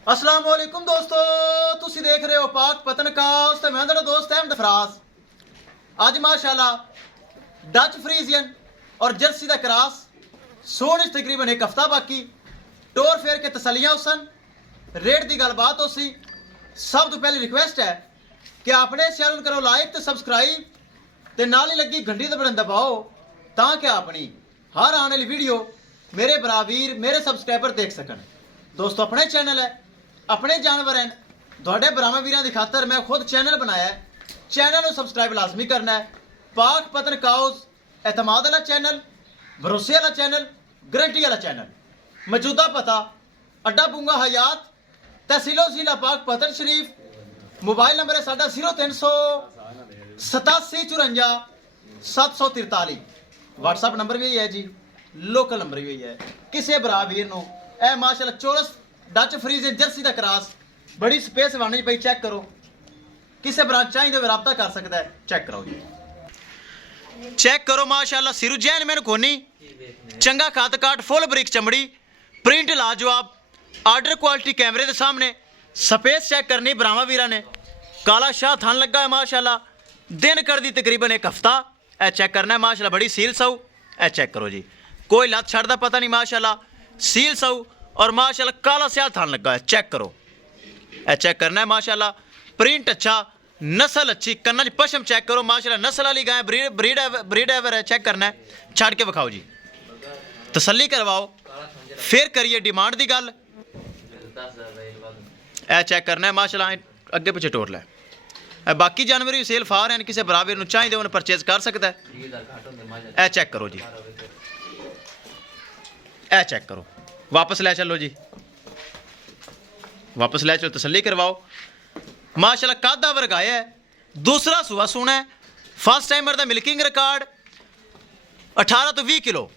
अस्सलाम वालेकुम दोस्तों, तुसी देख रहे हो पाक पतनकास ते मैं तेरा दोस्त अहमद फराज। अज माशाल्लाह डच फ्रीजियन और जर्सी का क्रॉस सोने तकरीबन एक हफ्ता बाकी टोर फेर के तसलियां उसन रेट की गलबात हो सी। सब तो पहली रिक्वेस्ट है कि अपने चैनल करो लाइक तो सबसक्राइब ते नाल ही लगी घंटी ते बटन दबाओ ताकि अपनी हर आने वाली वीडियो मेरे बरावीर मेरे सबसक्राइबर देख सकन। दोस्तों अपने चैनल है, अपने जानवर हैं, थोड़े ब्राह्मण वीरों की खातर मैं खुद चैनल बनाया है। चैनल को सबसक्राइब लाजमी करना है। पाक पतन काउस एतमाद वाला चैनल, भरोसे वाला चैनल, गारंटी वाला चैनल। मौजूदा पता अड्डा बुंगा हयात, तहसीलो जिला पाक पतन शरीफ। मोबाइल नंबर है साडा 0387 व्हाट्सअप नंबर भी है जी, लोकल नंबर भी है। किसी भरा वीर नूं ए माशाल्लाह चोरस डच फ्रीजियन जर्सी का क्रॉस बड़ी स्पेस वाणी पई, चेक करो। किसी ब्रांच चाहिए तो राबता कर सकता है। चेक करो जी, चेक करो माशाल्लाह सिरू जैन मैंने कोनी चंगा खात काट फुल ब्रिक चमड़ी प्रिंट लाजवाब आर्डर क्वालिटी कैमरे के सामने स्पेस चेक करनी ब्राह्मण वीरा ने। काला शाह थान लगा है माशाल्लाह, दिन कर दी तकरीबन एक हफ्ता। ए चेक करना है माशाल्लाह, बड़ी सील सऊ। ए चेक करो जी, कोई लत छड़दा पता नहीं माशाल्लाह, सील सऊ और माशाल्लाह काला स्याह थान लगा है। चेक करो, ए चेक करना है माशाल्लाह, प्रिंट अच्छा, नस्ल अच्छी, कन्ना च पशम चेक करो माशाल्लाह, नस्ल वाली गाय ब्रीड एवर है। चेक करना है, छड़ के विखाओ जी, तसल्ली करवाओ, फिर करिए डिमांड की गल। ए चेक करना है माशाल्लाह, अगे पिछे टोर लै। बाकी जानवर भी सेल फार हैं, किसी बराबर में चाहिए उन्हें परचेज कर सकता है। ए चेक करो जी, ए चेक करो, वापस ले चलो जी, वापस ले चलो, तसल्ली करवाओ माशाल्लाह। कादा वर्गाया है, दूसरा सुहा सोना है, फर्स्ट टाइमर का मिल्किंग रिकॉर्ड 18 तो 20 किलो।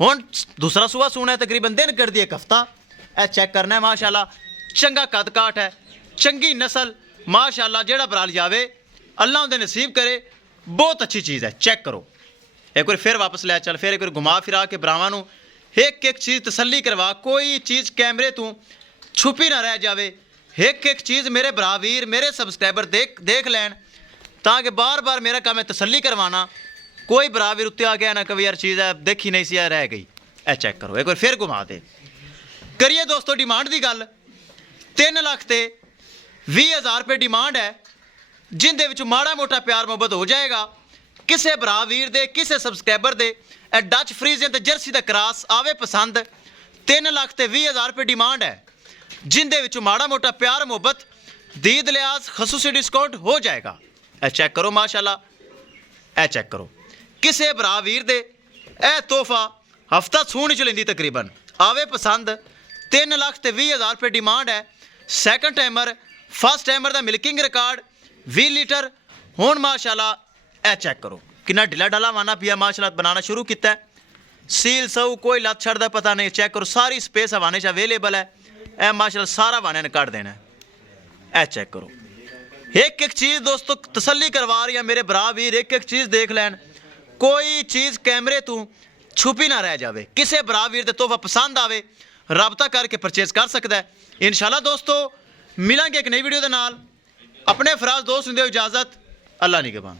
हुण दूसरा सुहा सोना है, तकरीबन दिन कर दी एक हफ्ता। ए चेक करना है माशाल्लाह, चंगा कद काट है, चंगी नस्ल माशाल्लाह। जेड़ा बराल जावे अल्लाह उनके नसीब करे, बहुत अच्छी चीज़ है। चेक करो, एक बार फिर वापस ले चल, फिर एक बार घुमा फिरा के ब्राह्मण नूं एक एक चीज़ तसल्ली करवा, कोई चीज़ कैमरे तू छुपी ना रह जावे। एक एक चीज़ मेरे बरावीर मेरे सबसक्राइबर देख लैन, ताकि बार बार मेरा काम है तसल्ली करवाना। कोई बरावीर उत्ते आ गया ना कभी यार चीज़ है देखी नहीं सी रह गई। ए चेक करो, एक बार फिर घुमा दे। करिए दोस्तों डिमांड की गल, 3,20,000 रुपये डिमांड है, जिंदे विच माड़ा मोटा प्यार मुहब्बत हो जाएगा। किसी भरा वीर दे, किसी सबसक्राइबर दे ए डच फ्रीजियन ते जर्सी का क्रॉस आवे पसंद। 3,20,000 रुपये डिमांड है, जिंदे विच माड़ा मोटा प्यार मुहब्बत दीद लिहाज खसूसी डिस्काउंट हो जाएगा। ए चेक करो माशाल्लाह, ए चेक करो। किसी भरा वीर दे ए तोहफा हफ्ता सूण च लेंदी तकरीबन आवे पसंद। 3,20,000 रुपये डिमांड है। सैकंड टाइमर फर्स्ट टाइमर का मिल्किंग रिकॉर्ड 20 लीटर। हुण माशाल्लाह ए चेक करो, कितना ढिला ढाला वाना पिया माशाल्लाह, बनाना शुरू किया है। सील सऊ कोई लत छड़दा पता नहीं। चेक करो, सारी स्पेस हवाने च अवेलेबल है। ए माशाल्लाह सारा वाने ने काट देना है। ए चेक करो, एक एक चीज़ दोस्तों तसल्ली करवा रही है मेरे बरा वीर, एक एक चीज़ देख लैन, कोई चीज़ कैमरे तू छुपी ना रह जाए। किसी बरा वीर दे तोहफा पसंद आवे राबता करके परचेज कर सकता है। इंशाल्लाह दोस्तों मिलांगे एक नई वीडियो के नाल। अपने फराज दोस्त होंदे इजाजत, अल्लाह निगहबान।